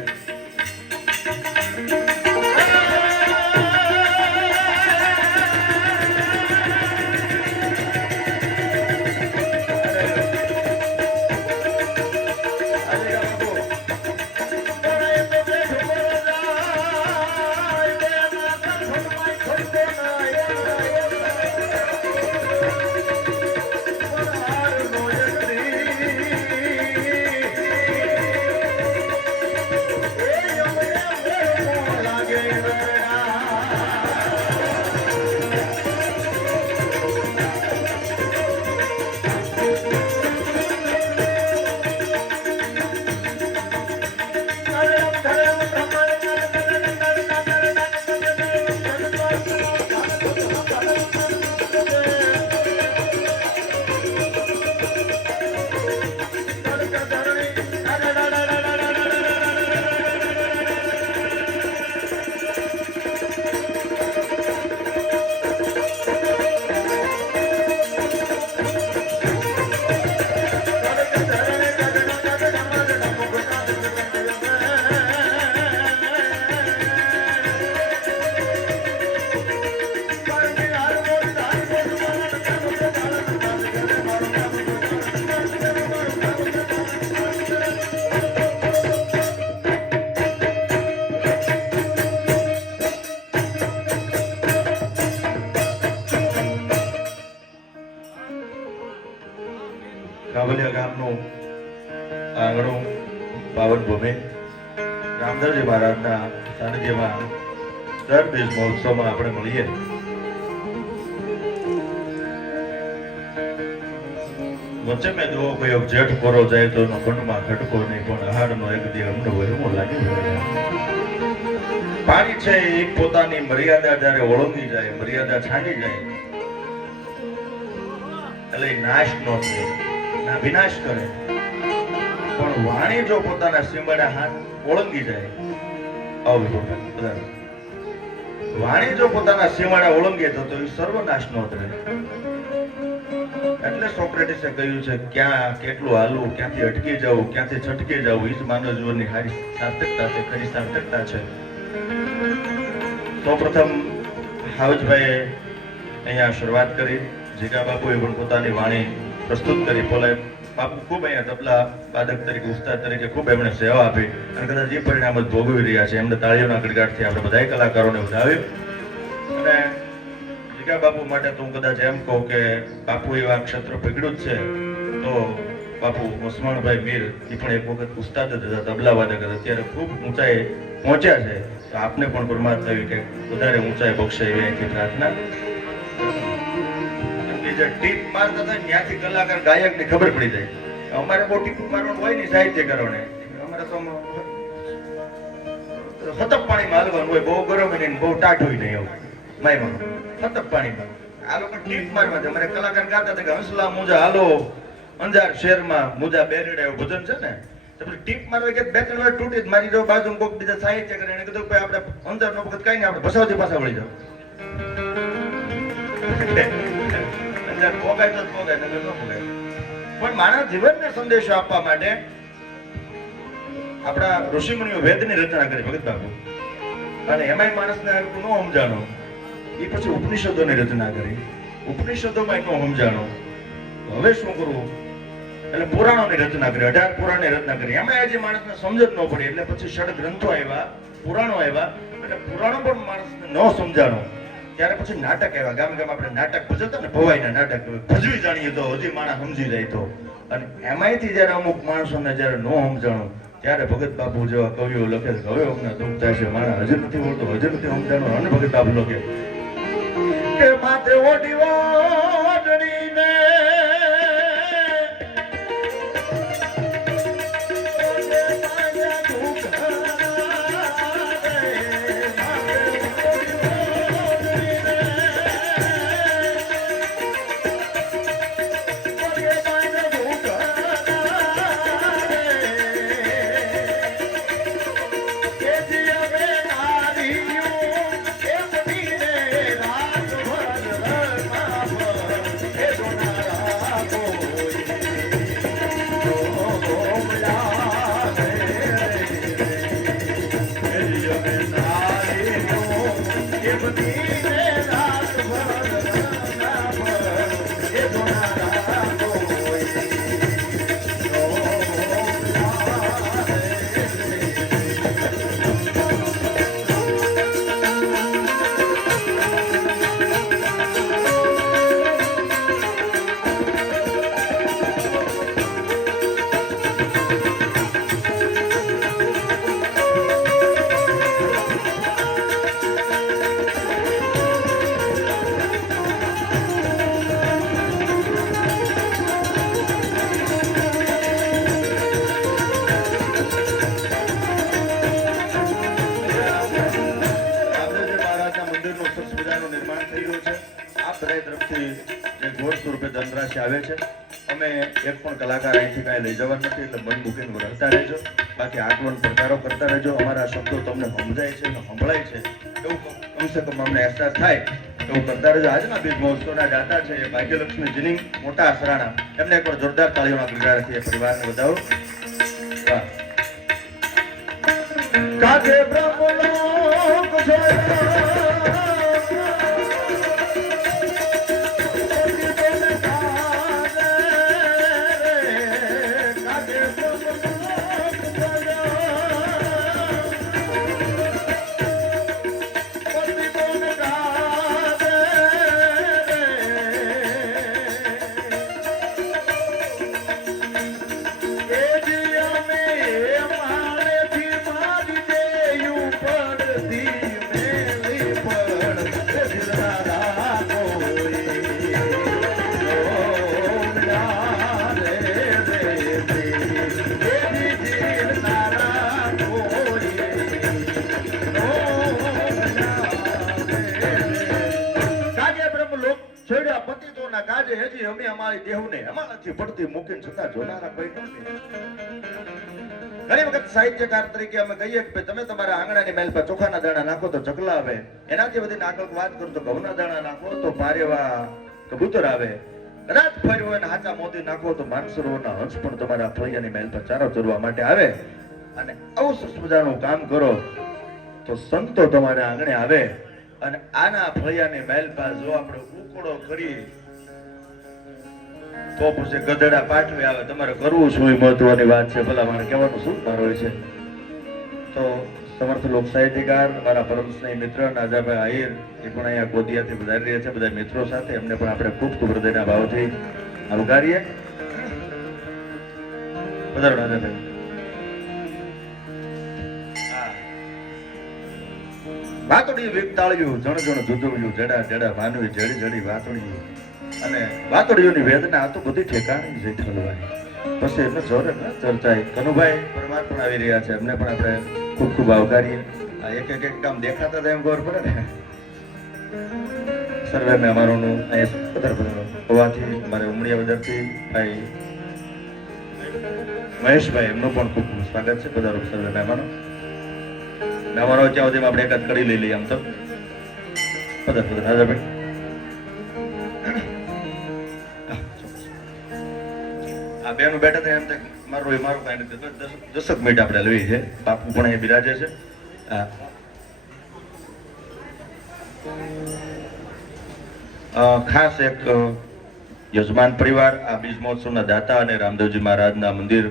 કાવલિયા ગામનું આંગણું પાવન ભૂમિ રામદાસજી મહારાજના સાનિધ્યમાં દર બીજ મહોત્સવમાં આપણે મળીએ. વચ્ચે મેં દુઓ કયો જેઠ કોરો જાય તો એનો ખંડમાં ખટકો નહીં, પણ આહારનો એક દી અમને વહેમો લાગી ગયો. પાણી છે એ પોતાની મર્યાદા જ્યારે ઓળંગી જાય, મર્યાદા છાંડી જાય એટલે નાશ ન થાય, ના વિનાશ કરે. પણ વાણી જો પોતાના સીમાડા હાથ ઓળંગી જાય, વાણી જો પોતાના સીમાડા ઓળંગે તો એ સર્વનાશ નો થાય. એટલે સોક્રેટિસે કહ્યું છે ક્યાં કેટલું હાલવું, ક્યાંથી અટકી જવું, ક્યાંથી છટકી જવું, એ જ માનવ જીવનની સારી સાર્થકતા છે, ખરી સાર્થકતા છે. સૌપ્રથમ હાવજભાઈએ અહીંયા શરૂઆત કરી, જીગા બાપુએ પણ પોતાની વાણી પ્રસ્તુત કરી. પોલાય બાપુ ખૂબ અહીંયા તબલા વાદક તરીકે, ઉસ્તાદ તરીકે ખૂબ એમણે સેવા આપી અને કદાચ એ પરિણામ જ ભોગવી રહ્યા છે. એમને તાળીઓના ગડગાટથી આપણે બધાય કલાકારોને વધાવ્યું. અને જીગા બાપુ માટે તો હું કદાચ એમ કહું કે બાપુ એવા ક્ષેત્ર પકડ્યું જ છે તો બાપુ ઉસ્માનભાઈ મીર એ પણ એક વખત ઉસ્તાદ જ હતા, તબલા વાદક હતા, અત્યારે ખૂબ ઊંચાઈ પહોંચ્યા છે. તો આપને પણ પરમાત્મા એવી કે વધારે ઊંચાઈ બક્ષે એવી અહીંથી પ્રાર્થના. જે ટીપ મારતા હતા ત્યાંથી કલાકાર ગાયક ની ખબર પડી જાય. અમારે બહુ ટીપ મારવાનું હોય નહીં સાહિત્યકારોને, અમારે તો હતપ પાણીમાં હાલવાનું હોય, બહુ ગરમ નહીં બહુ ટાઢું નહીં, એવું માયમાં હતપ પાણીમાં આ લોકો ટીપ મારવા છે. અમારે કલાકાર ગાતા હતા કે હંસલા મુજા હાલો અંજાર શહેરમાં મુજા બેરડા એવું ભજન છે ને, તો ટીપ મારવા કે બે ત્રણ વાર તૂટી જ મારી જાવ, બાજુ કોઈક બીજા સાહિત્ય કરે એને કીધું ભાઈ આપણે અંજાર નો વખત કઈ નહીં, આપણે ભસાવતી પાછા વળી જાવ. પણ માનવ જીવનને સંદેશો આપવા માટે આપણા ઋષિમુનિઓ વેદની રચના કરી ભગત બાપુ, અને એમાંય માણસને ન સમજાણો એ પછી ઉપનિષદોની રચના કરી. ઉપનિષદોમાં ન સમજાણો હવે શું કરવું એટલે પુરાણોની રચના કરી, 18 પુરાણની રચના કરી. એમાં આજે માણસને સમજ જ ન પડી એટલે પછી ષડ ગ્રંથો આવ્યા, પુરાણો આવ્યા, એટલે પુરાણો પણ માણસને ન સમજાણો. ત્યારે પછી નાટક આવ્યા, ગામ ગામ આપણે નાટક ભજવતા ને, ભવાઈના નાટક ભજવી જાણીએ તો હજી માણસ સમજી જાય તો. અને એમાંયથી જયારે અમુક માણસોને જયારે ન સમજાણું ત્યારે ભગત બાપુ જેવા કવિઓ લખે છે હવે અમને દુઃખ થાય છે, માણસ હજી નથી બોલતો, હજી નથી સમજાણું. અને ભગત બાપુ લખે કે માથે ઓઢી ઓઢણીને પાસે આવે છે. અમે એક પણ કલાકાર અહીંથી કાંઈ લઈ જવા નથી, એટલે મન મૂકીને રહેતા રહેજો. બાકી આગમન પ્રચારો કરતા રહેજો. અમારા શબ્દો તમને સમજાય છે ને સંભળાય છે એવું કમસે કમ અમને અહેસાસ થાય એવું કરતા રહેજો. આજના બીજ મહોત્સવના દાતા છે એ ભાગ્યલક્ષ્મી જીનિંગ મોટા આસરાણા, એમને એકવાર જોરદાર તાળીઓના ગણગારથી એ પરિવારને વધાવો. વાહ. કાજે બ્રહ્મલોક જોયા કાજે હજી અમે અમારી દેહને અમારાથી પડતી મૂકીને છતાં જોનારા કોઈ નથી. ઘણી વખત સાહિત્યકાર તરીકે અમે કહીએ કે તમે તમારા આંગણાની મેલ પર ચોખાના દાણા નાખો તો ચકલા આવે, એનાથી બધી નાકક વાત કરો તો ઘઉંના દાણા નાખો તો પારેવા કબૂતર આવે, કદાચ ફર્યો અને હાચા મોતી નાખો તો માનસરોવરના હંસ પણ તમારા ફળિયાની મેલ પર ચારો ચરવા માટે આવે. અને આવું સરસ મજાનું કામ કરો તો સંતો તમારા આંગણે આવે. અને આના ફળિયાની મહેલ પર જો આપણે ઉકળો કરી તો પછી ગધેડા પાઠવી આવે. તમારે કરવું શું એ મહત્વની વાત છે, ભલા મારે કહેવાનું શું મારો હોય છે. તો સમર્થ લોક સાહિત્યકાર મારા પરમ સ્નેહી મિત્ર નાજાભાઈ આહિર એ પણ અહીંયા ગોદિયાથી પધારી રહ્યા છે. બધા મિત્રો સાથે એમને પણ આપણે ખૂબ ખૂબ હૃદયના ભાવથી આવકારીએ. પધારો નાજાભાઈ. વાતોડી વિકતાળ્યું જણ જણ જુદુડ્યું, જડા જડા માનવી જડી જડી વાતોડિયું. અને વાતોડીઓની વેદના આ તો બધી ઠેકાણી છે ઠલવાય. પછી એમને જોરે ન ચર્ચાય. કનુભાઈ પરમાર પણ આવી રહ્યા છે, એમને પણ આપણે ખૂબ ખૂબ આવકારીએ. આ એક એક કામ દેખાતા હતા એમ ખબર પડે ને. સર્વે મહેમાનોનું અહીંયા પધાર હોવાથી અમારે ઉમળિયા બજારથી ભાઈ મહેશભાઈ એમનું પણ ખૂબ ખૂબ સ્વાગત છે. પધારો સર્વે મહેમાનો. મહેમાનો ત્યાં સુધી આપણે એકાદ કડી લઈ લઈએ. આમ તો પધાર પધાર રાજાભાઈ. આ બેનું બેઠા હતા એમ મારું કઈ નથી. 10 મિનિટ આપણે લેવી છે. બાપુ પણ અહીં બિરાજે છે. ખાસ એક યજમાન પરિવાર આ બીજ મહોત્સવના દાતા અને રામદેવજી મહારાજના મંદિર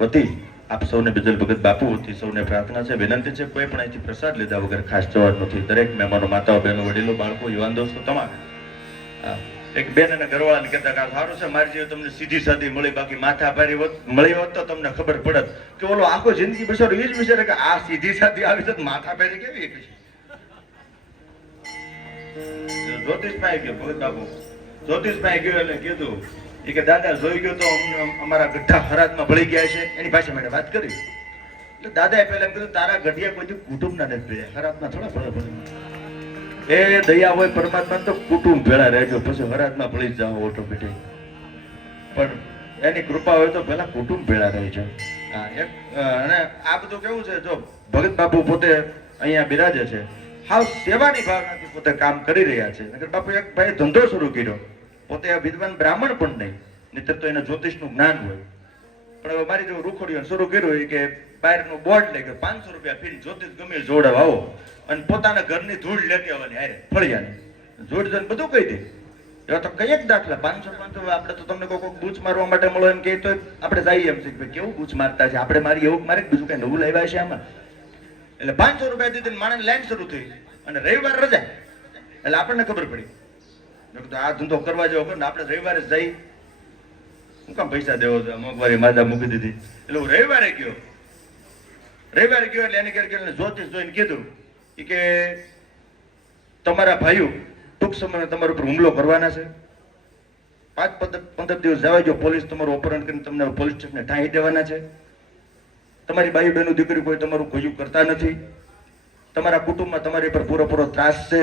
વતી આપ સૌને બિજલ ભગત બાપુ વતી સૌને પ્રાર્થના છે, વિનંતી છે, કોઈ પણ અહીંથી પ્રસાદ લીધા વગર ખાસ જવાનું નથી. દરેક મહેમાનો, માતાઓ, બહેનો, વડીલો, બાળકો, યુવાન દોસ્તો તમારે. એક બેન અને ઘરવાળાને કહેતા કે સારું છે મારી જેવી તમને સીધી સાદી મળી, બાકી માથા ભારી મળી હોત તો તમને ખબર પડત કે ઓલો આખો જિંદગી બિચારો એ જ વિચારે કે આ સીધી સાદી આવી તો માથા ભારી કેવી છે. જ્યોતિષભાઈ ગયો ભગત બાપુ, જ્યોતિષભાઈ ગયો એટલે કીધું એ કે દાદા જોઈ ગયો તો અમારા ગઢા હરાજમાં ભળી ગયા છે. એની પાસે મને વાત કરી એટલે દાદાએ પહેલા એમ કીધું તારા ગઢિયા કોઈ કુટુંબના નથી ભેળ્યા, હરાજમાં થોડા ભળે. એ દયા હોય પરમાત્મા તો કુટુંબ ભેળા રહેજો, પછી હરાજમાં ભળી જાઓ ઓટોમેટિક. પણ એની કૃપા હોય તો પેલા કુટુંબ ભેળા રહેજો. અને આ બધું કેવું છે, જો ભગત બાપુ પોતે અહીંયા બિરાજે છે, હાવ સેવાની ભાવનાથી પોતે કામ કરી રહ્યા છે. બાપુ એક ભાઈ ધંધો શરૂ કર્યો, પોતે વિદ્વાન બ્રાહ્મણ પણ નહીં, નહીતર તો એને જ્યોતિષનું જ્ઞાન હોય. પણ હવે મારી જો રૂખોડીઓ શરૂ કર્યું કે બહારનું બોર્ડ લે કે 500 રૂપિયા ફી જ્યોતિષ ગમે જોડવા આવો અને પોતાના ઘરની ધૂળ લેતી આવવાની હારે ફળિયાની જોડ જોઈને બધું કહી દે. એવા તો કઈ એક દાખલા 500 આપણે તો તમને કોઈ બૂચ મારવા માટે મળો એમ કે તો આપણે જઈએ એમ છે કે કેવું બૂચ મારતા છે, આપણે મારી એવું મારે બીજું કઈ નવું લાવ્યા છે આમાં. એટલે 500 રૂપિયા દીધી માણસ લાઈન શરૂ થઈ અને રવિવાર રજા એટલે આપણને ખબર પડી આ ધંધો કરવા જેવો ને આપણે રવિવારે જઈ શું કામ પૈસા દેવો છો, મોંઘવારી માદા મૂકી દીધી. એટલે હું રવિવારે ગયો એટલે એને ઘેર જ્યોતિષ જોઈને કીધું કે તમારા ભાઈઓ ટૂંક સમયમાં તમારા ઉપર હુમલો કરવાના છે, 5-15 દિવસ જવા જો, પોલીસ તમારું અપહરણ કરીને તમને પોલીસ સ્ટેશને ઠાઈ દેવાના છે. તમારી બાઈ બહેનો દીકરી કોઈ તમારું ભયું કરતા નથી, તમારા કુટુંબમાં તમારી પર પૂરેપૂરો ત્રાસ છે,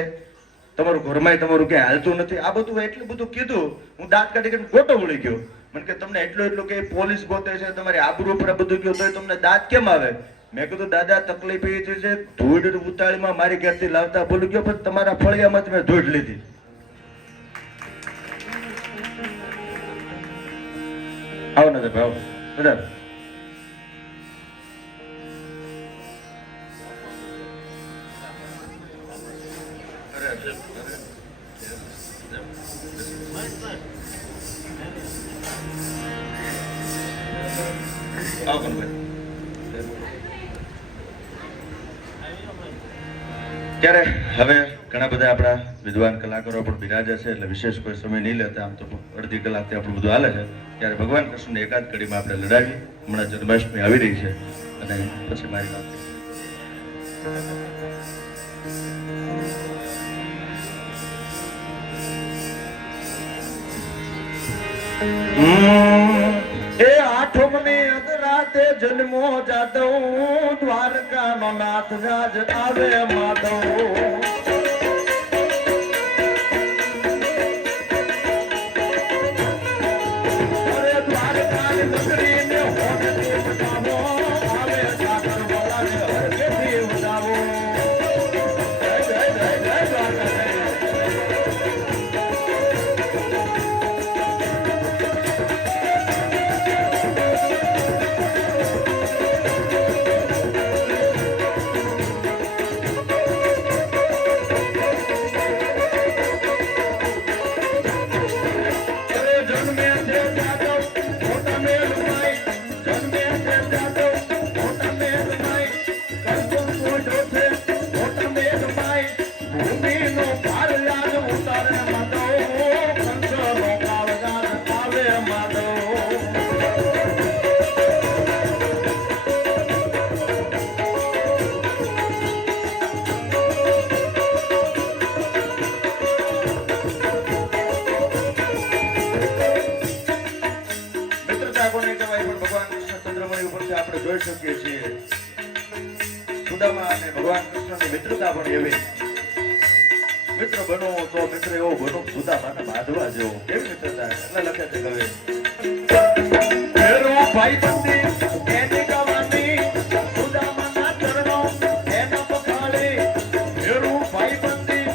તમારું ઘરમાં તમારું ક્યાંય હાલતું નથી, આ બધું એટલું બધું કીધું. હું દાંત કાઢી કાઢીને ખોટો વળી ગયો. મને કે તમને એટલું કે પોલીસ ગોતે છે, તમારી આબરૂ પર બધું કયો તોય તમને દાંત કેમ આવે? મેં કીધું દાદા તકલીફ એ છે ધૂળ ઉતાળીમાં મારી ઘેરથી લાવતા ભૂલી ગયો, પણ તમારા ફળિયામાં જ મેં ધૂળ લીધી. આવો ને ભાવ બધા ત્યારે હવે ઘણા બધા આપણા વિદ્વાન કલાકારો પણ બિરાજે છે, એટલે વિશેષ કોઈ સમય નહીં લેતા. આમ તો અડધી કલાકથી આપણું બધું હાલે છે. ત્યારે ભગવાન કૃષ્ણની એકાદ કડીમાં આપણે લડાવી. હમણાં જન્માષ્ટમી આવી રહી છે અને પછી મારી વાત એ આઠમની અધરાતે જન્મો જાદવ, દ્વારકાનો નાથ રાજ આવે માધવ. આપણે જોઈ શકીએ છીએ સુદામા અને ભગવાન કૃષ્ણની મિત્રતા પણ એવી. મિત્ર બનો તો મિત્ર એવો બનો સુદામાના બાંધવા જેવો. કેવી મિત્રતા એટલે લખે છે કવિ ફેરો ભાઈ બંદી એની ગવાની, સુદામાના ચરણો એના પખાળી. ફેરો ભાઈ બંદી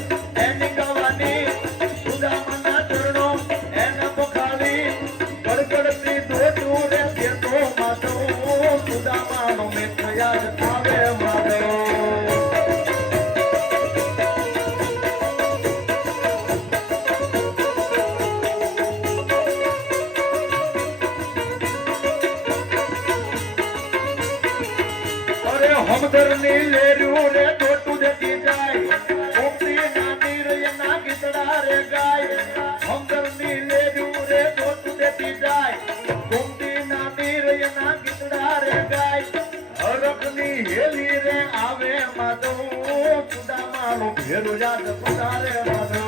એની ગવાની, સુદામાના ચરણો એના પખાળી. ગડગડતી દોડું રે કેતો માધવ, સુદામાનો મિત્ર યાદ આવે માધવ. હમદરની લેર્યું રે ટોટું દેતી જાય, ઓમતી નાની રે ના ગીતડા રે ગાય. હમદરની લેર્યું રે ટોટું દેતી જાય, ઓમતી નાની રે ના ગીતડા રે ગાય. હરખની હેલી રે આવે માધવ, સુદામાનું ભેરું યાદ પધારે માધવ.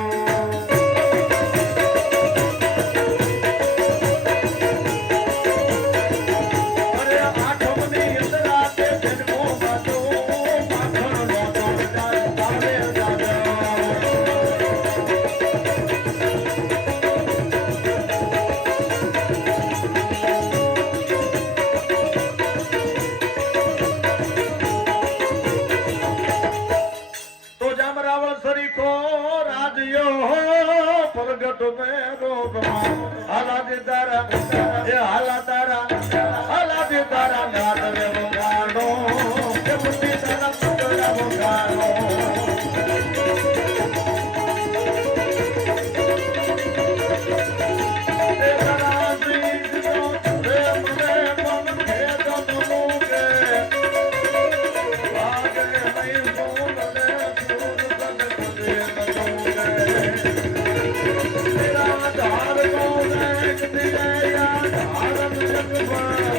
પ્રગટ મેરો હાલા દે તારા એ હાલા તારા હાલા દે તારા નાદ રે વગાડો, કે મુઠી તારા પકડા વગાડો. એ તારા દીકરો રે મને મન ભેદ નુકે, વાગે નહીં બોલ રે સુર સદ કુદે નતુકે. ધાર કો દેખ દિયા ધારન જગવા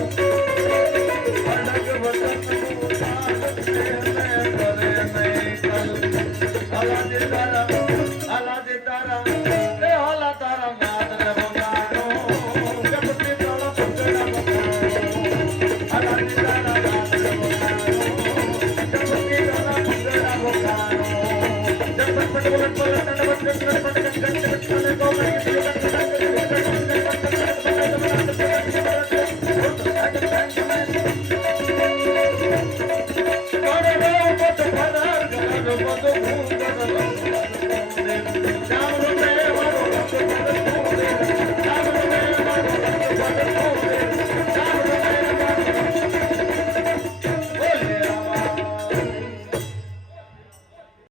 અને કોમળી